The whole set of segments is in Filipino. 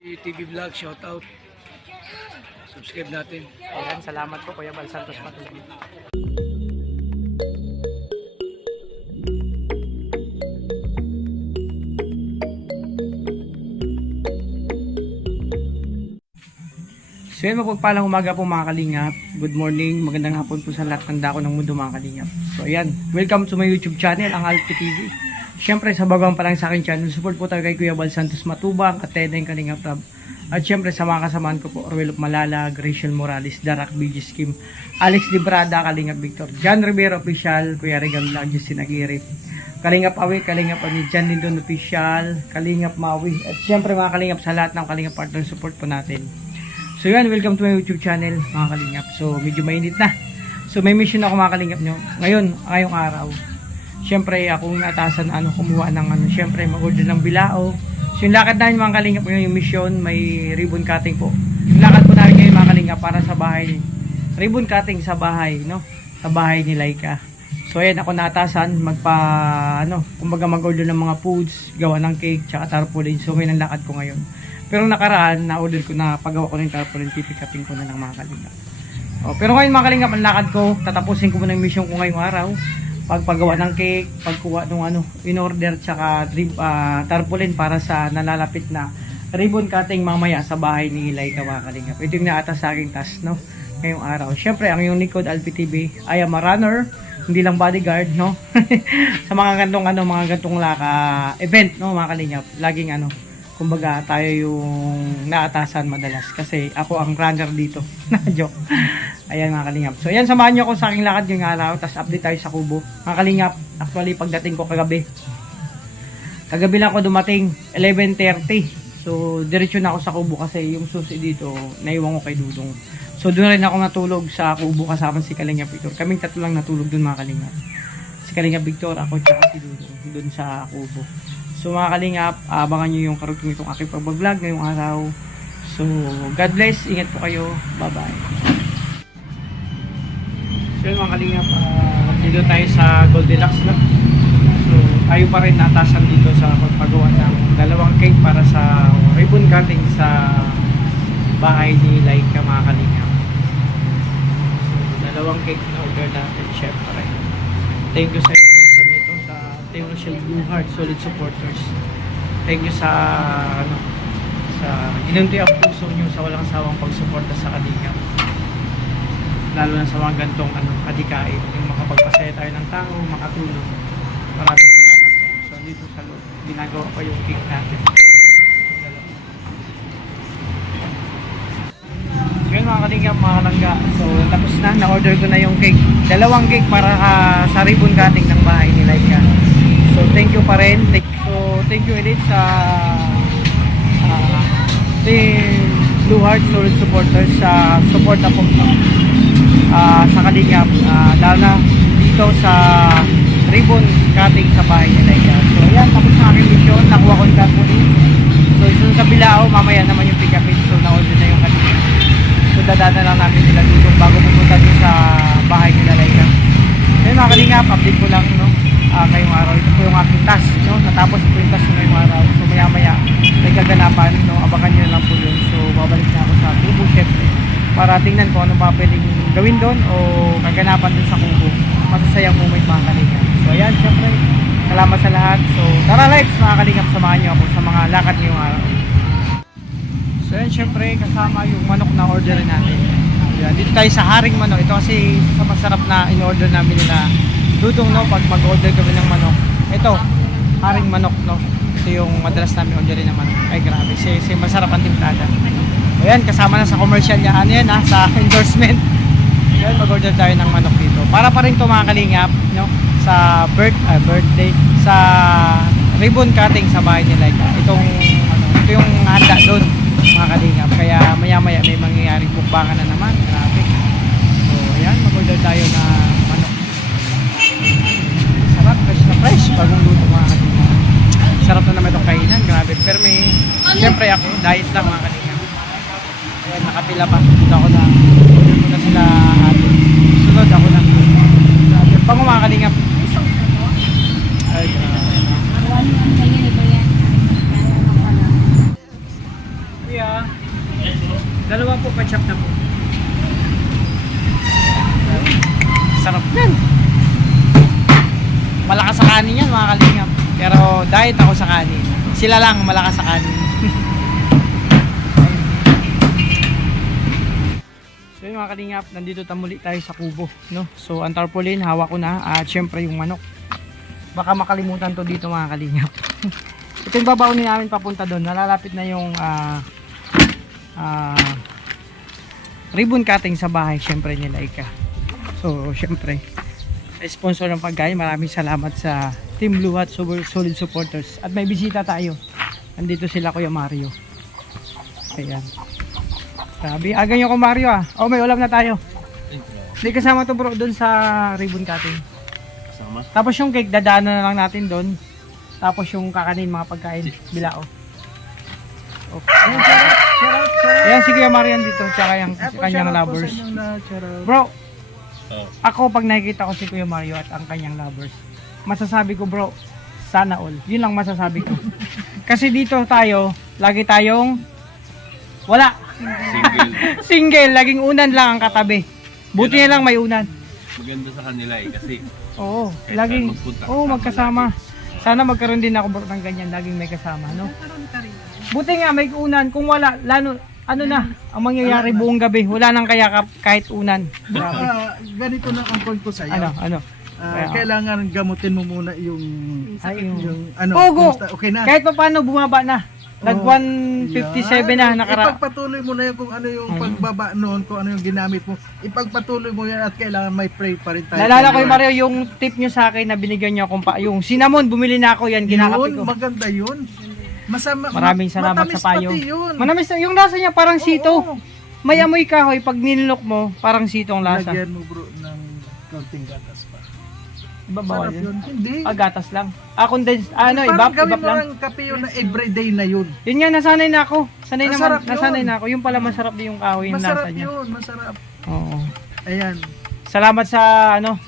TV Vlog, shout out. Subscribe natin. Ayan, salamat po Kuya Bal Santos Patuloy. So yun, mapagpalang umaga po mga kalingap. Good morning, magandang hapon po sa lahat ng dako ng mundo mga kalingap. So ayan, welcome to my YouTube channel, ang Alpi TV. Siyempre sa bagong pa lang sa akin channel, support po tayo kay Kuya Bal Santos Matubang, Katedeng Kalingap Rab. At siyempre sa mga kasamaan ko po, Orwell of Malalag, Rachel Morales, Darak BG Scheme, Alex Librada, Kalingap Victor, John Rivera Official, Kuya Regan Vlog, Justin Aguirre, Kalingap Awi, Kalingap Ani, John Lindon Official, Kalingap Maui, at siyempre mga Kalingap sa lahat ng Kalingap partner support po natin. So yan, welcome to my YouTube channel mga Kalingap. So medyo mainit na. So may mission ako mga Kalingap nyo. Ngayong araw. Siyempre akong natasan kumuha ng siyempre mag-order ng bilao. So yung lakad namin mga Kalingap ngayon, yung mission, may ribbon cutting po. Yung lakad po namin ngayon mga Kalingap para sa bahay. Ribbon cutting sa bahay, no? Sa bahay ni Laika. So ayan, ako natasan kumbaga mag-order ng mga foods, gawa ng cake, tsaka tarpaulin. So ngayon ang lakad ko ngayon. Pero nakaraan, na-order ko na paggawa ko ng tarpaulin, pipikapin ko na ng mga Kalingap. Pero ngayon mga Kalingap, ang lakad ko, tatapusin ko muna yung mission ko ngayong araw. Pagpagawa ng cake, pagkuha ng in-order, tsaka tarpaulin para sa nalalapit na ribbon cutting mamaya sa bahay ni Laika mga Kalingap. Ito yung naatas sa aking task, no? Ngayong araw. Siyempre, ang yung likod, Alpi TV, I am a runner, hindi lang bodyguard, no? Sa mga gantong event, no mga Kalingap, laging kumbaga tayo yung naatasan madalas kasi ako ang runner dito. Joke. Ayan mga Kalingap. So ayan, samahan nyo ako sa aking lakad ngayong araw, tapos update tayo sa Kubo. Mga Kalingap, actually pagdating ko kagabi lang ako dumating 11:30. So diretso na ako sa Kubo kasi yung susi dito naiwan ko kay Dudong. So doon rin ako natulog sa Kubo kasama si Kalingap Victor. Kaming tatlo lang natulog doon mga Kalingap. Si Kalingap Victor, ako tsaka si Dudong doon sa Kubo. So mga Kalingap, abangan nyo yung karugtong itong aking pag-vlog ngayong araw. So God bless, ingat po kayo, bye bye. So yun mga Kalingap, dito tayo sa Goldilocks na. So tayo pa rin natasan dito sa pagpagawa ng dalawang cake para sa ribbon cutting sa bahay ni Laika mga Kalingap. So dalawang cake na order natin, syempre. Thank you sa sponsor nito sa Team Rochelle Blue Heart, solid supporters. Thank you sa inunti ang puso nyo sa walang sawang pagsuporta sa Kalingap. Lalo na sa mga gantong kadikain, yung makapagpasaya tayo ng tao, makatulong. Maraming salamat sa inyo. So dito sa loob, ginagawa pa yung cake natin. So yun mga Kalingap, mga Kalangga. So tapos na-order ko na yung cake. Dalawang cake para sa ribbon cutting ng bahay ni Laika. So thank you pa rin. Thank you ulit sa Team Blue Heart solid supporters sa support na po sa Kalingap, lalo na dito sa ribbon cutting sa bahay ni Laika. So ayan, tapos na aking mission, nakuha ko yung tarpaulin. So dun sa Bilao, mamaya naman yung pick-upin. So na-order na yung Kalingap. So dadaan lang namin sila dito bago pupunta dun sa bahay ni Laika. Ayun mga Kalingap, update ko lang ngayong araw. Ito po yung aking task, no? Natapos po yung task ngayong araw. So maya maya may kaganapan, no? Abangan nyo lang po yun. So babalik na ako sa Kubo syempre para tingnan ko ano ba pwedeng gawin doon o kaganapan doon sa Kubo. Masasayang moment mga Kalingap. So ayan, syempre salamat sa lahat. So tara lights mga Kalingap, samahan nyo ako sa mga lakad ngayong araw. So ayan, syempre kasama yung manok na order natin. Ayan, dito tayo sa Haring Manok. Ito kasi sa masarap na in-order namin nila Dudong, no, pag mag-order kami ng manok. Ito, Haring Manok, no. Ito yung madalas namin orderin ng manok. Ay grabe, kasi masarap ang timplada. Ayan, kasama na sa commercial niya. Ano yan sa endorsement. Ayan, mag-order tayo ng manok dito. Para pa rin ito mga Kalingap, no, sa birthday, sa ribbon cutting sa bahay ni Laika. Ito yung handa doon mga Kalingap. Kaya maya-maya may mangyayaring bukbangan na naman. Grabe. So, ayan, mag-order tayo na manok. Sarap, fresh, bagong luto mga Kalingap. Sarap na naman itong kainan, grabe. Pero siyempre ako, diet lang mga Kalingap. Ayan, nakapila pa. Dito ako na, order ko na sila atin. Sunod ako na. Pango mga Kalingap. Ay, grabe. Kuya, dalawa po ketchup na po. Sarap yan. Malakas sa kanin yan mga kalingap. Pero diet ako sa kanin. Sila lang malakas sa kanin. So yun mga kalingap, nandito muli tayo sa kubo, no? So ang tarpaulin, hawak ko na. At syempre yung manok. Baka makalimutan to dito mga kalingap. Ito yung babaunin namin papunta doon. Nalalapit na yung ribbon cutting sa bahay, syempre ni Laika. So syempre, sponsor ng pagkain, maraming salamat sa Team Blue at solid supporters. At may bisita tayo. Nandito sila Kuya Mario. Ayan. Sabi, aga nyo ko Mario ah. Oh, may ulam na tayo. Hindi kasama to bro doon sa ribbon cutting. Kasama? Tapos yung cake, dadaanan na lang natin doon. Tapos yung kakanin, mga pagkain, bilao. Okay. Ayan si Kuya Mario dito, tsaka yung kanyang lovers. Bro, ako pag nakikita ko si Kuya Mario at ang kanyang lovers, masasabi ko bro, sana all. Yun lang masasabi ko. Kasi dito tayo, lagi tayong wala. Single. Laging unan lang ang katabi. Buti na lang may unan. Maganda sa kanila kasi Oo, kahit laging saan magpunta, magkasama. Sana magkaroon din ako bro ng ganyan, laging may kasama, no? Buti nga may unan, kung wala, lalo ano na, ang mangyayari buong gabi, wala nang kayakap kahit unan. Grabe. Ganito na ang point ko sa'yo. Ano? Kailangan gamutin mo muna yung ano, Pogo! kumusta? Okay na. Kahit pa paano bumaba na. Nag 157 na nakara. Ipagpatuloy mo na yan kung ano yung pagbaba noon, kung ano yung ginamit mo. Ipagpatuloy mo yan at kailangan may pray pa rin tayo. Naalala ko yung Mario, yung tip nyo sa akin na binigyan nyo akong yung cinnamon, bumili na ako yan, kinakapi ko. Yun, maganda yun. Maraming salamat matamis sa payo. pati yun. Manamis, yung lasa niya parang sito. Oo. May amoy kahoy, pag ninilok mo, parang sito ang lasa. Lagyan mo bro ng konting gatas pa. Ibabawal Sarap yun. yun. Hindi. Gatas lang. Condensed, Parang ibap gawin mo lang. ng kape yun na everyday na yun. Yun nga, nasanay na ako. Masarap yun. Nasanay na ako. Yung pala masarap din yung kahoy, yung Masarap lasa niya. yun, masarap. Oo. Ayan. Salamat sa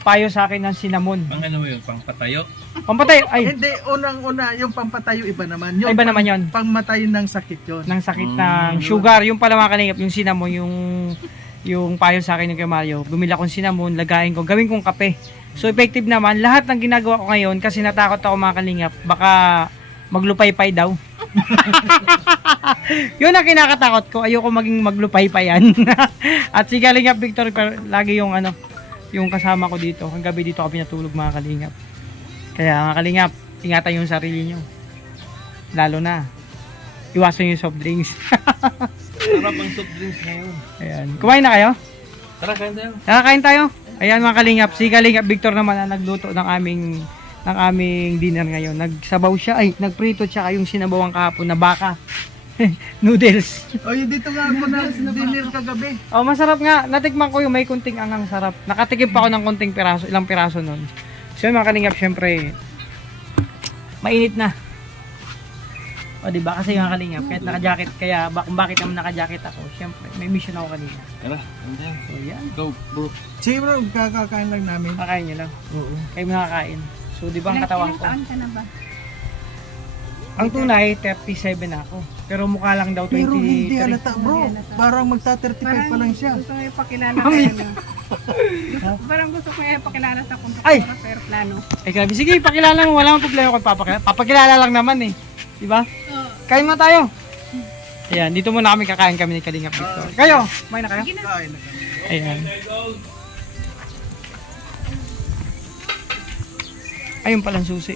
payo sa akin ng cinnamon. pang ano yun, pang patayo. Pampatay, ay, Hindi, unang-una, yung pampatayo iba naman. Yung iba naman yun. Pangmatay ng sakit yun. Ng sakit ng sugar, yung pala mga kalingap, yung cinnamon, yung payo sa akin ng kay Mario. Bumili akong cinnamon, lagayin ko, gawin kong kape. So effective naman, lahat ng ginagawa ko ngayon, kasi natakot ako mga kalingap, baka maglupay-pay daw. Yun ang kinakatakot ko, ayoko maging maglupay-payan. At si Kalingap Victor, lagi yung yung kasama ko dito. Ang gabi dito ako pinatulog mga kalingap. Kaya mga kalingap, ingatan yung sarili nyo. Lalo na, iwasan yung soft drinks. Sarap ang soft drinks ngayon. Ayan. Kumain na kayo? Tara, kain tayo. Nakakain tayo? Ayan mga kalingap, si Kalingap Victor naman ang nagluto ng aming dinner ngayon. Nagsabaw siya, nagprito siya yung sinabawang kahapon na baka. Noodles. O yun, dito nga ako na dinner kagabi. Oh, masarap nga. Natikman ko yung may kunting angang sarap. Nakatikim pa ako ng kunting piraso, ilang piraso nun. So yun mga kalingap, syempre, mainit na. O diba? Kasi mga kalingap, kahit naka-jacket, kaya kung bakit naman naka-jacket ako, syempre, may mission ako kanina. Tara, kain tayo. So yan. Go, bro. Sige bro, kakakain lang namin. Kakain nyo lang. Oo. Kayo mo nakakain. So di ba ang katawan ko? Ilang taon ka na ba? Ang tunay, 37 na ako. Pero mukha lang daw 23. Pero hindi halata bro. Parang magta-35 pa lang siya. Gusto ko ipakilala kayo na. Parang gusto ko ipakilala sa Ay! kontaktora pero plano. Ay grabe, sige, pakilala mo. Wala akong problema kung papakilala. Papakilala lang naman eh. Di ba? Kain mo tayo. Ayan, dito muna kami kakain kami ni Kalingap Victor. Kayo, kumain na kayo? Kain lang. Ayan. Ayun palang susi.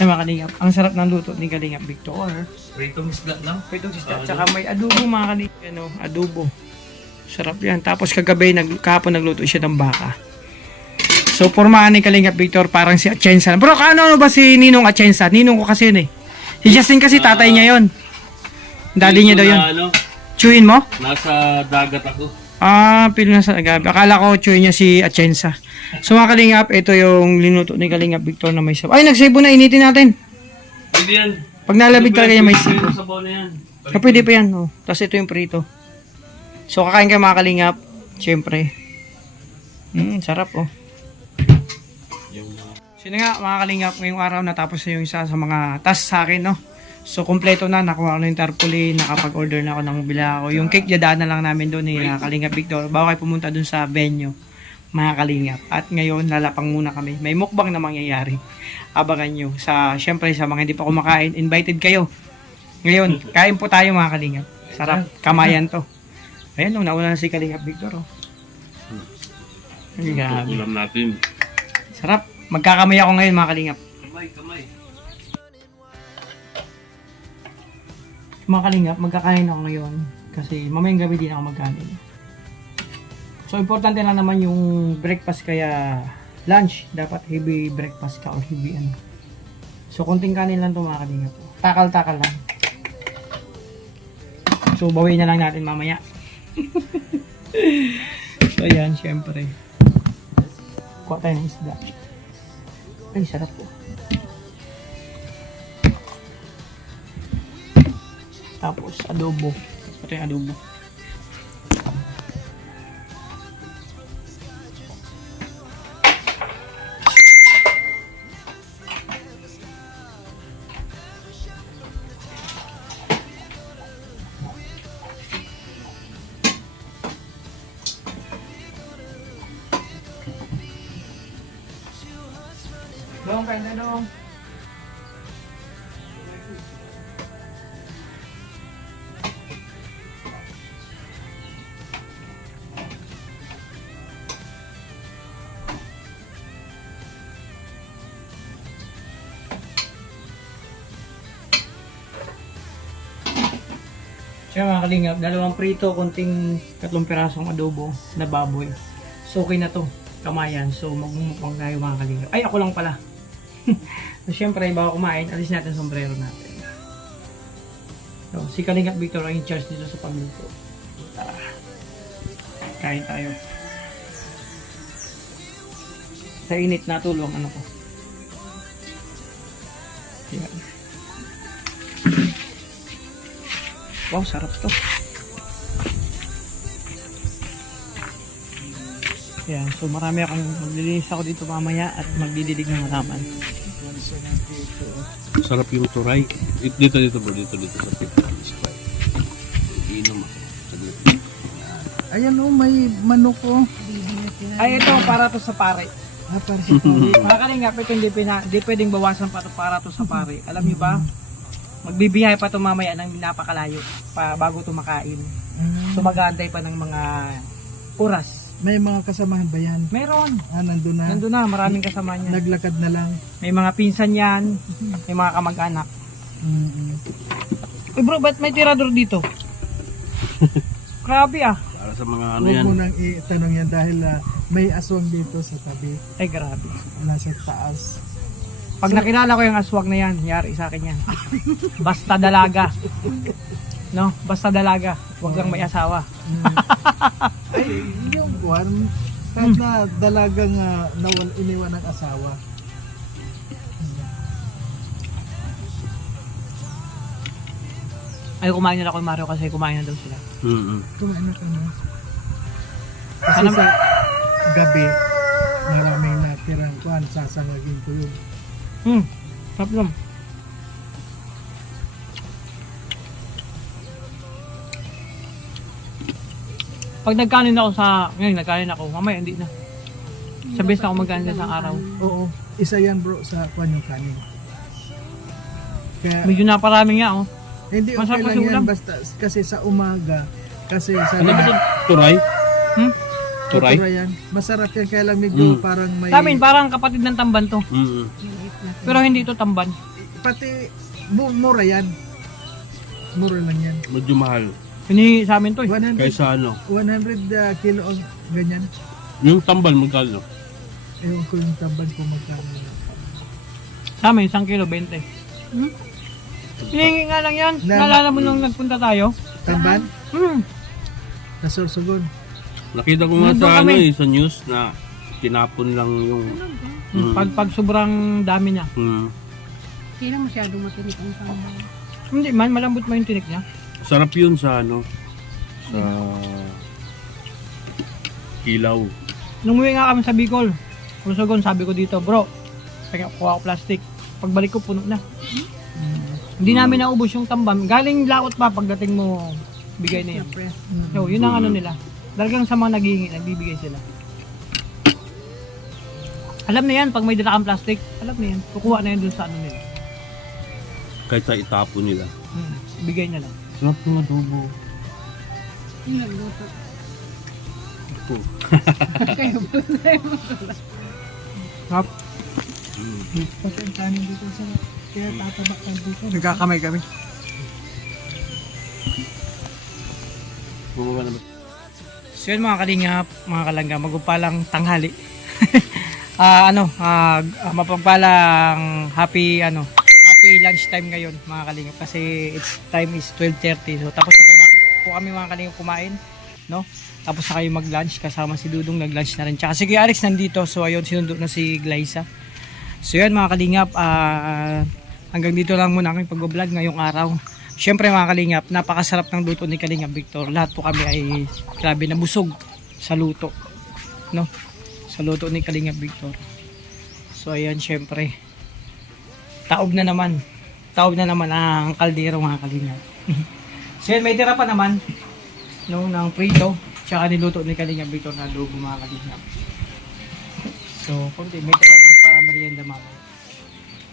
Ay mga Kalingap, ang sarap ng luto ni Kalingap Victor. Pritong isda lang. Pwedeng isda, tsaka may adobo mga Kalingap. Adobo. Sarap yan. Tapos kagabi, kahapon nagluto siya ng baka. So, pormahan ni Kalingap Victor, parang si Atienza. Bro, ano ba si Ninong Atienza? Ninong ko kasi yun eh. Si Justin kasi tatay niya yun. Daddy niya daw yun. Ano, Chewin mo? nasa dagat ako. Pilo na sa gabi. Akala ko chewin niya si Atienza. So mga Kalingap, ito yung linuto ni Kalingap Victor na may sabaw. Ay, nagsibo na, initin natin. Pwede yan. Pag nalabig talaga niya may sibo. Sabaw na yan. Pwede pa yan. Oh. Tapos ito yung prito. So kakain kayo mga Kalingap. Siyempre. Sarap oh. Yung Sino nga mga Kalingap, ngayong araw natapos na yung isa sa mga task sa akin, no? So, kompleto na. Nakuha ko na yung tarpaulin. Nakapag-order na ako ng bila ko. Yung cake, yadaan na lang namin doon eh. Kalingap Victor. Bago kayo pumunta doon sa venue, mga kalingap. At ngayon, lalapang muna kami. May mukbang na mangyayari. Abangan nyo. Syempre, sa mga hindi pa kumakain, invited kayo. Ngayon, kain po tayo mga kalingap. Sarap. Kamayan to. Ayan, nauna na si Kalingap Victor. Oh. Ay, grabe. Ulam natin. Sarap. Magkakamay ako ngayon mga kalingap. Kamay. Mga kalingap, magkakain ako ngayon. Kasi mamayang gabi din ako magkain. So, importante lang naman yung breakfast kaya lunch. Dapat heavy breakfast ka o heavy ano. So, konting kanin lang ito mga kalingap. Takal-takal lang. So, bawiin na lang natin mamaya. So, ayan, syempre. Kuha tayo ng isda. Ay, sarap po. Tapos, adobo. Ito yung adobo. Dong, kain na dong. Siya mga kalingap, dalawang prito, konting 3 pirasong adobo na baboy. So okay na to, kamayan. So magmumukbang tayo mga kalingap. Ay, ako lang pala. So syempre, bago kumain, alis natin sombrero natin. So, si Kalingap Victor ang in-charge dito sa pagluto. Tara. Kain tayo. Sa init na tulong, ano ko. Yan. Wow, sarap to. Yan, so marami akong maglilinis ako dito mamaya at magdidilig ng halaman. Sarap yung turay. Dito bro, dito sa pita. Iinom ako. Saglit. Ayan oh, may manok oh. Ay, ito para to sa pare. Para si Tony. Mga kalingap, ito hindi pwedeng bawasan pa to para to sa pare. Alam niyo ba? Magbibiyahe pa to mamaya ng napakalayo pa bago to makain. So mag-aantay pa ng mga oras. May mga kasamahan ba yan? Meron. Nandun na. Nandun na, maraming kasama niya. Naglakad na lang. May mga pinsan yan, may mga kamag-anak. Uy bro, ba't may tirador dito? Grabe ah. Para sa mga ano Huwag yan. mo nang itanong yan dahil may aswang dito sa tabi. Ay grabe. Nasa taas. Pag nakilala ko yung aswag na yan, yari sa akin yan. Basta dalaga. No? Basta dalaga. Huwag kang may asawa. Ay, yung buwan, kahit na dalagang iniwan ng asawa. Ay, kumain nila ko yung Mario kasi kumain na daw sila. Kumain na ka na. Kasi sa gabi, maraming natirang kuhan, sasangagin ko yun. Sarap lang. Pag nagkanin ako ngayon nagkanin ako, mamaya hindi na. Sa best na ako magkanin sa araw. Oo, isa yan bro sa kuhan yung kanin. Kaya, Medyo naparami nga oh. hindi okay masarap lang kasi yan ulam. basta kasi sa umaga, kasi sa Ano ba ito? Turay? Turay? Turay yan. Masarap yan kaya lang medyo parang may... Sa amin, parang kapatid ng tamban to. Pero hindi to tamban. Pati mura yan. Mura lang yan. Medyo mahal. Hini sa amin to eh. 100, Kaysa ano? 100 kilo ang ganyan. Yung tambal magkano? Ewan ko yung taban ko magkano. Sa amin, 1 kilo 20. Hinihingi nga lang yan. Naalala mo nung nagpunta tayo? Taban? Hmm. Nasursugon. Nakita ko nga Nandun sa ano kami. sa news na tinapon lang yung... Pag sobrang dami niya. Hindi na masyadong matinik ang sambal. Hindi man, malambot mo yung tinik niya. Sarap yun sa ano? Sa... Kilaw. Nung umuwi nga kami sa Bicol, Lusogon, sabi ko dito, bro, kuha ko plastic. Pagbalik ko, puno na. Hindi namin naubos yung tambam. Galing laot pa pagdating mo, bigay na yan. So, yun ang ano nila. Talagang sa mga naghihingi, nagbibigay sila. Alam na yan, pag may dala kang plastic, alam na yan. Kukuha na yan dun sa ano nila. Kahit sa itapon nila. Bigay na lang. Sarap ng adobo. Hap, Pati ang kanin dito sa kaya tatabak ka dito. nagkakamay kami. Bumaba na ba? So yun mga kalingap, mga kalangga, magupalang tanghali. Mapagpalang happy lunchtime ngayon mga kalingap kasi time is 12:30. So tapos na po kami mga kalingap kumain, no? Tapos na kayo mag-lunch kasama si Dudong, nag-lunch na rin. Tsaka si Kuya Alex nandito, so ayun sinundo na si Glyza. So yun mga kalingap, hanggang dito lang muna aking pag-vlog ngayong araw. Syempre mga kalingap, napakasarap ng luto ni Kalingap Victor. Lahat po kami ay grabe nabusog sa luto, no? Sa luto ni Kalingap Victor. So ayan, syempre taob na naman ang kaldero mga kalingap. So yun, may tira pa naman ng prito tsaka niluto ni Kalingap Victor na adobo mga kalingap. So konti, may tira pa para merienda mamaya.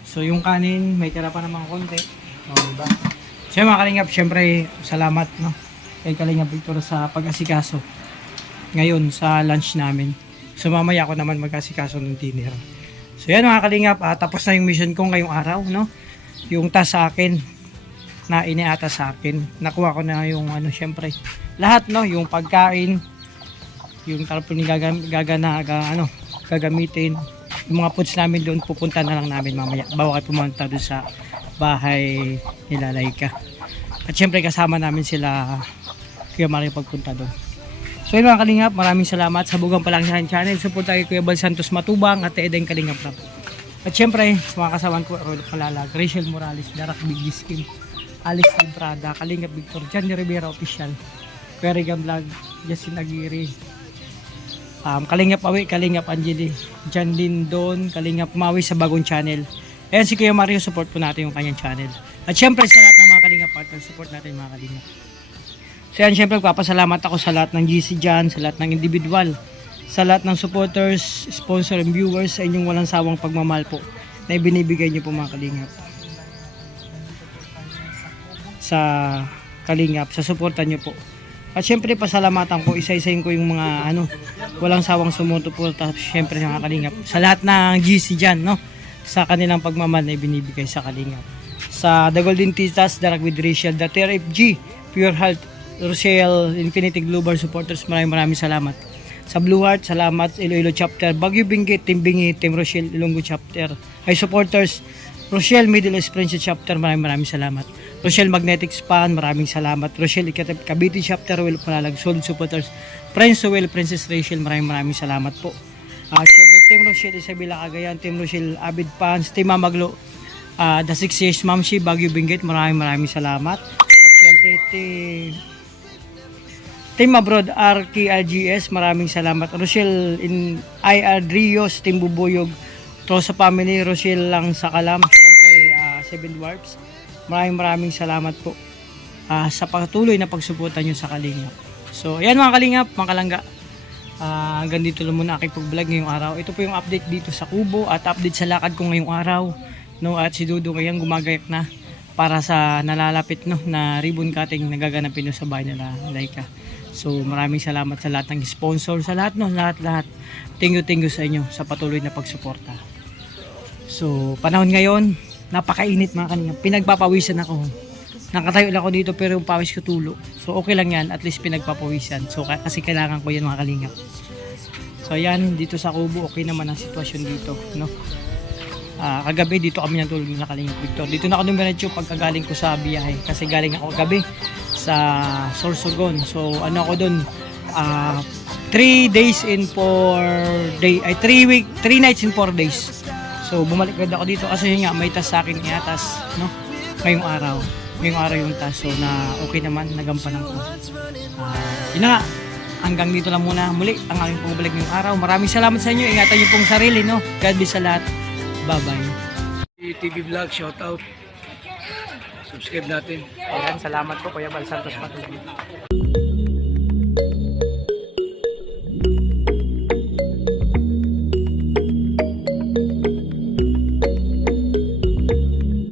So yung kanin, may tira pa naman konti, diba? So mga kalingap, syempre salamat, no, kay Kalingap Victor sa pag-asikaso ngayon sa lunch namin. So mamaya ako naman mag-asikaso ng dinner. So yan mga kalingap, tapos na yung mission ko ngayong araw, no? Yung task sa akin na iniata sa akin, nakuha ko na yung syempre lahat, no? Yung pagkain, yung tarpaulin gagamitin, yung mga foods namin doon, pupunta na lang namin mamaya bago kayo pumunta doon sa bahay nila Laika. At syempre kasama namin sila Kuya Mario pagpunta doon. So yun mga kalingap, maraming salamat sa Bugang Palangsahan Channel. Support tayo Kuya Bal Santos Matubang at Eden Kalingap Rap. At syempre, sa mga kasawan ko, Rolf Malalag, Rachel Morales, Darak Bigiskin, Alex Librada, Kalingap Victor, Johnny Rivera Official, Perigan Vlog, Justin Aguirre, Kalingap Awi, Kalingap Angeli, John Lindon, Kalingap Mawi sa bagong channel. Ayan si Kuya Mario, support po natin yung kanyang channel. At syempre sa lahat ng mga Kalingap partners, support natin mga Kalingap. So yan, syempre papasalamat ako sa lahat ng GC dyan, sa lahat ng individual, sa lahat ng supporters, sponsor and viewers, sa inyong walang sawang pagmamahal po na ibinibigay nyo po mga Kalingap sa Kalingap, sa suporta nyo po. At syempre pasalamatan ko, isa-isayin ko yung mga walang sawang sumusuporta syempre sa mga Kalingap, sa lahat ng GC dyan, no, sa kanilang pagmamahal na ibinibigay sa Kalingap. Sa The Golden Titas, Darak with Rachel, The TRFG, Pure Health, Rochelle, Infinity Global supporters, maraming salamat. Sa Blue Heart, salamat. Iloilo chapter, Baguio Benguet, Team Bingi, Team Rochelle, Ilonggo chapter. Ay supporters, Rochelle Middle East Princess chapter, maraming salamat. Rochelle Magnetic Span, maraming salamat. Rochelle Cavite chapter, Will Palalag, Solid supporters, Prince Will, Princess Rachel, maraming salamat po. Siyempre, Team Rochelle Isabela Cagayan, Team Rochelle Avid Fans, Team Mamaglo, The 6 Years Mamshi, Baguio Benguet, maraming salamat. At siyempre, Team Abroad, RKLGS, maraming salamat. Rochelle in IR Rios, Team Bubuyog, Trosa Family, Rochelle lang sa Kalam, siyempre Seven Dwarfs, maraming salamat po sa patuloy na pagsuporta nyo sa Kalingap. So ayan mga Kalingap, mga Kalangga, hanggang dito lang muna aking pag-vlog ngayong araw. Ito po yung update dito sa Kubo at update sa lakad ko ngayong araw, no? At si Dudo ngayon gumagayak na para sa nalalapit, no, na ribbon cutting na gaganapin sa bahay nila Laika. So maraming salamat sa lahat ng sponsor, sa lahat, no, lahat. Thank you sa inyo sa patuloy na pagsuporta. So panahon ngayon, napakainit mga Kalingap. Pinagpapawisan ako. Nakatayo lang ako dito pero yung pawis ko tulo. So okay lang yan, at least pinagpapawisan. So kasi kailangan ko yan mga Kalingap. So ayan, dito sa Kubo, okay naman ang sitwasyon dito, no. Kagabi dito kami natulog ng Kalingap Victor. Dito na ako dumiretso pagkagaling ko sa biyahe kasi galing ako kagabi sa Sorsogon. So ano ako doon, 3 days in 4 day, ay 3 nights in 4 days. So bumalik agad ako dito kasi yun nga, may task sa akin iatas, no, ngayong araw yung task. So na okay naman, nagampanan ko. Yun na nga, hanggang dito lang muna muli ang aking pumabalik ngayong araw. Maraming salamat sa inyo, ingatan niyo pong sarili, no. God bless sa lahat. Bye bye. TV Vlog, shout out. Subscribe natin. Ayan, salamat po Kuya Bal Santos Patuloy.